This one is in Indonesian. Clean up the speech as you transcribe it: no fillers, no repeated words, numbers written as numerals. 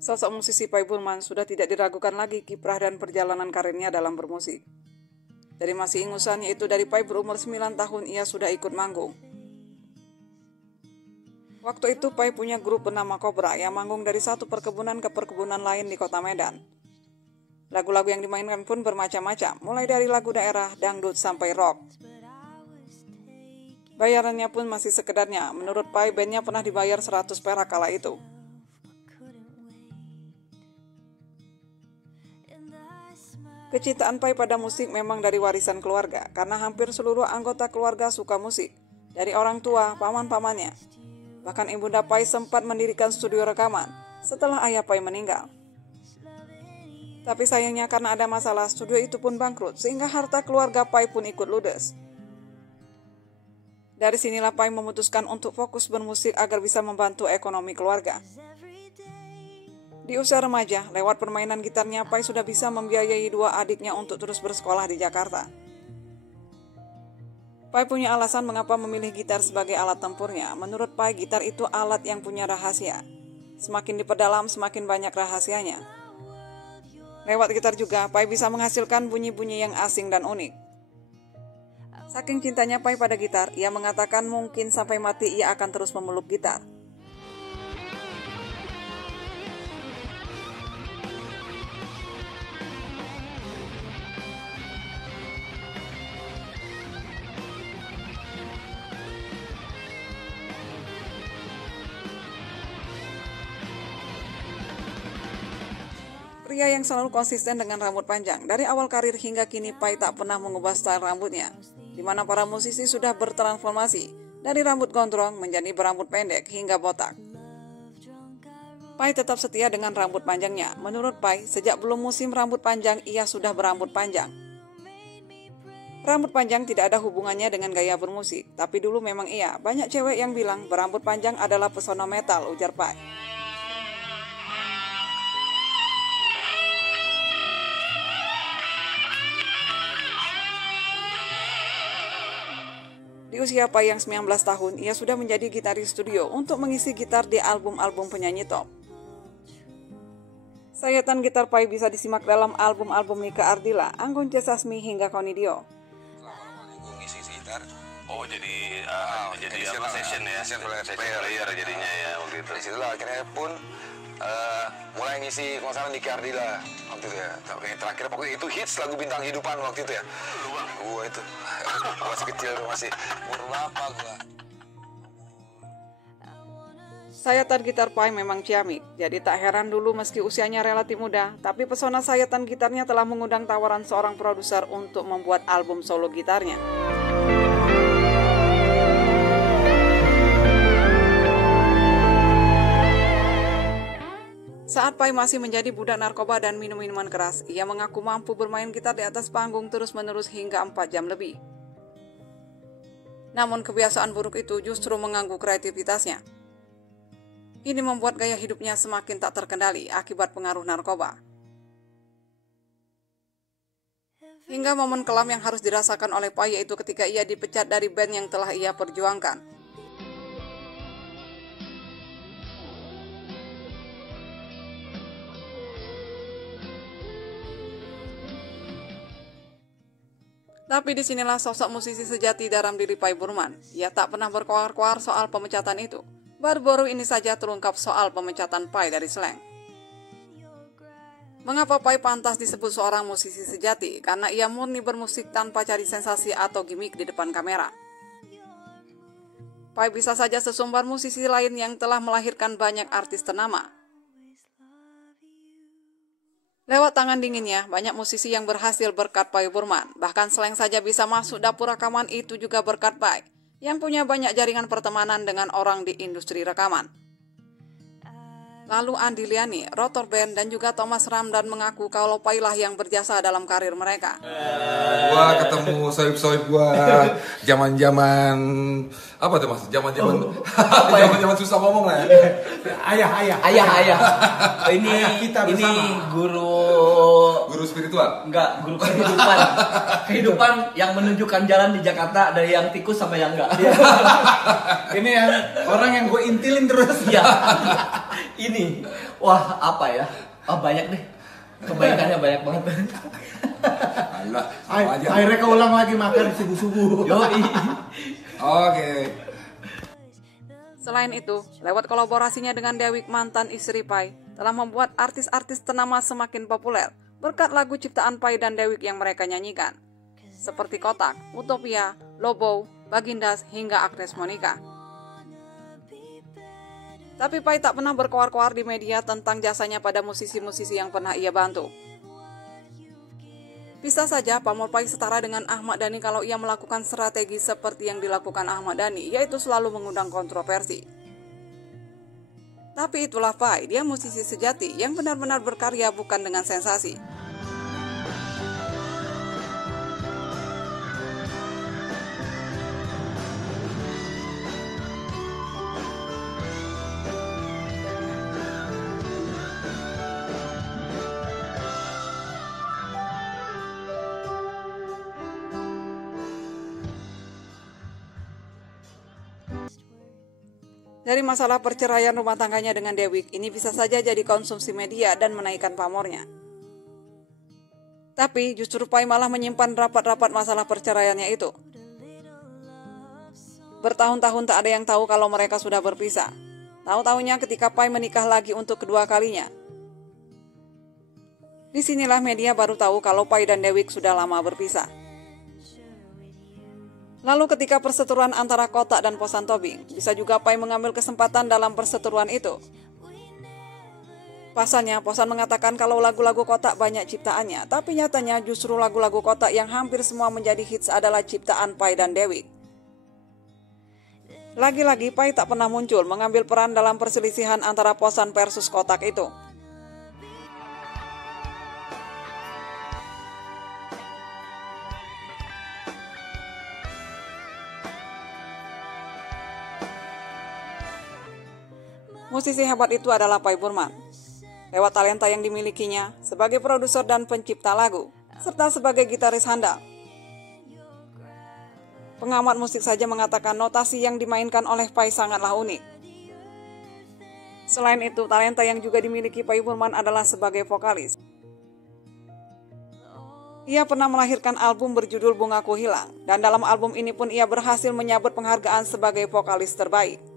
Sosok musisi Pai Burman sudah tidak diragukan lagi kiprah dan perjalanan karirnya dalam bermusik. Dari masih ingusan, yaitu dari Pai berumur 9 tahun, ia sudah ikut manggung. Waktu itu Pai punya grup bernama Cobra yang manggung dari satu perkebunan ke perkebunan lain di kota Medan. Lagu-lagu yang dimainkan pun bermacam-macam, mulai dari lagu daerah, dangdut, sampai rock. Bayarannya pun masih sekedarnya. Menurut Pai, bandnya pernah dibayar 100 perak kala itu. Kecintaan Pai pada musik memang dari warisan keluarga, karena hampir seluruh anggota keluarga suka musik, dari orang tua, paman-pamannya. Bahkan ibunda Pai sempat mendirikan studio rekaman setelah ayah Pai meninggal. Tapi sayangnya karena ada masalah, studio itu pun bangkrut, sehingga harta keluarga Pai pun ikut ludes. Dari sinilah Pai memutuskan untuk fokus bermusik agar bisa membantu ekonomi keluarga. Di usia remaja, lewat permainan gitarnya, Pai sudah bisa membiayai 2 adiknya untuk terus bersekolah di Jakarta. Pai punya alasan mengapa memilih gitar sebagai alat tempurnya. Menurut Pai, gitar itu alat yang punya rahasia. Semakin diperdalam, semakin banyak rahasianya. Lewat gitar juga, Pai bisa menghasilkan bunyi-bunyi yang asing dan unik. Saking cintanya Pai pada gitar, ia mengatakan mungkin sampai mati ia akan terus memeluk gitar. Pria yang selalu konsisten dengan rambut panjang. Dari awal karir hingga kini, Pai tak pernah mengubah style rambutnya, di mana para musisi sudah bertransformasi dari rambut gondrong menjadi berambut pendek hingga botak. Pai tetap setia dengan rambut panjangnya. Menurut Pai, sejak belum musim rambut panjang, ia sudah berambut panjang. Rambut panjang tidak ada hubungannya dengan gaya bermusik, tapi dulu memang iya. Banyak cewek yang bilang berambut panjang adalah pesona metal, ujar Pai. Di usia Pai yang 19 tahun, ia sudah menjadi gitaris studio untuk mengisi gitar di album-album penyanyi top. Sayatan gitar Pai bisa disimak dalam album-album Nika Ardila, Anggun C. Sasmi, hingga Konidio. Gue ngisi gitar. Oh, jadi apa, session ya? Player jadinya ya waktu itu. Dari situlah akhirnya pun mulai ngisi konser Nika Ardila waktu itu ya. Tapi terakhir pokoknya itu hits lagu Bintang Hidupan waktu itu ya. Lu Bang? Gue itu masih kecil tuh, masih umur berapa gue. Sayatan gitar Pai memang ciamik, jadi tak heran dulu meski usianya relatif muda, tapi pesona sayatan gitarnya telah mengundang tawaran seorang produser untuk membuat album solo gitarnya. Saat Pai masih menjadi budak narkoba dan minum minuman keras, ia mengaku mampu bermain gitar di atas panggung terus-menerus hingga 4 jam lebih. Namun kebiasaan buruk itu justru mengganggu kreativitasnya. Ini membuat gaya hidupnya semakin tak terkendali akibat pengaruh narkoba. Hingga momen kelam yang harus dirasakan oleh Pai yaitu ketika ia dipecat dari band yang telah ia perjuangkan. Tapi disinilah sosok musisi sejati dalam diri Pai Burman. Ia tak pernah berkoar-koar soal pemecatan itu. Baru-baru ini saja terungkap soal pemecatan Pai dari Slank. Mengapa Pai pantas disebut seorang musisi sejati? Karena ia murni bermusik tanpa cari sensasi atau gimmick di depan kamera. Pai bisa saja sesumbar musisi lain yang telah melahirkan banyak artis ternama. Lewat tangan dinginnya, banyak musisi yang berhasil berkat Pai Burman. Bahkan Slank saja bisa masuk dapur rekaman itu juga berkat Pai, yang punya banyak jaringan pertemanan dengan orang di industri rekaman. Lalu Andi Liani, Rotor Band, dan juga Thomas Ramdhan mengaku kalau Pai lah yang berjasa dalam karir mereka. Gua ketemu sohib-sohib gua zaman-zaman apa tuh Mas? Zaman-zaman zaman-zaman susah ngomong lah. Ayah. Ini guru spiritual. Enggak, guru kehidupan. Kehidupan yang menunjukkan jalan di Jakarta dari yang tikus sampai yang enggak. Ini yang orang yang gue intilin terus. Iya. ini. Wah, apa ya? Banyak deh. Kebaikannya banyak banget. Alah, sama aja. Akhirnya keulang lagi makan subuh-subuh. Yoi. Oke. Selain itu, lewat kolaborasinya dengan Dewi, mantan istri Pai, telah membuat artis-artis ternama semakin populer berkat lagu ciptaan Pai dan Dewi yang mereka nyanyikan, seperti Kotak, Utopia, Lobo, Bagindas, hingga Agnes Monica. Tapi Pai tak pernah berkoar-koar di media tentang jasanya pada musisi-musisi yang pernah ia bantu. Bisa saja pamor Pai setara dengan Ahmad Dhani kalau ia melakukan strategi seperti yang dilakukan Ahmad Dhani, yaitu selalu mengundang kontroversi. Tapi itulah Pai, dia musisi sejati yang benar-benar berkarya bukan dengan sensasi. Dari masalah perceraian rumah tangganya dengan Dewi, ini bisa saja jadi konsumsi media dan menaikkan pamornya. Tapi justru Pai malah menyimpan rapat-rapat masalah perceraiannya itu. Bertahun-tahun tak ada yang tahu kalau mereka sudah berpisah. Tahu-tahunya ketika Pai menikah lagi untuk kedua kalinya. Disinilah media baru tahu kalau Pai dan Dewi sudah lama berpisah. Lalu ketika perseteruan antara Kotak dan Posan Tobing, bisa juga Pai mengambil kesempatan dalam perseteruan itu. Pasalnya, Posan mengatakan kalau lagu-lagu Kotak banyak ciptaannya, tapi nyatanya justru lagu-lagu Kotak yang hampir semua menjadi hits adalah ciptaan Pai dan Dewi. Lagi-lagi Pai tak pernah muncul mengambil peran dalam perselisihan antara Posan versus Kotak itu. Musisi hebat itu adalah Pai Burman. Lewat talenta yang dimilikinya sebagai produser dan pencipta lagu, serta sebagai gitaris handal. Pengamat musik saja mengatakan notasi yang dimainkan oleh Pai sangatlah unik. Selain itu, talenta yang juga dimiliki Pai Burman adalah sebagai vokalis. Ia pernah melahirkan album berjudul Bungaku Hilang, dan dalam album ini pun ia berhasil menyabet penghargaan sebagai vokalis terbaik.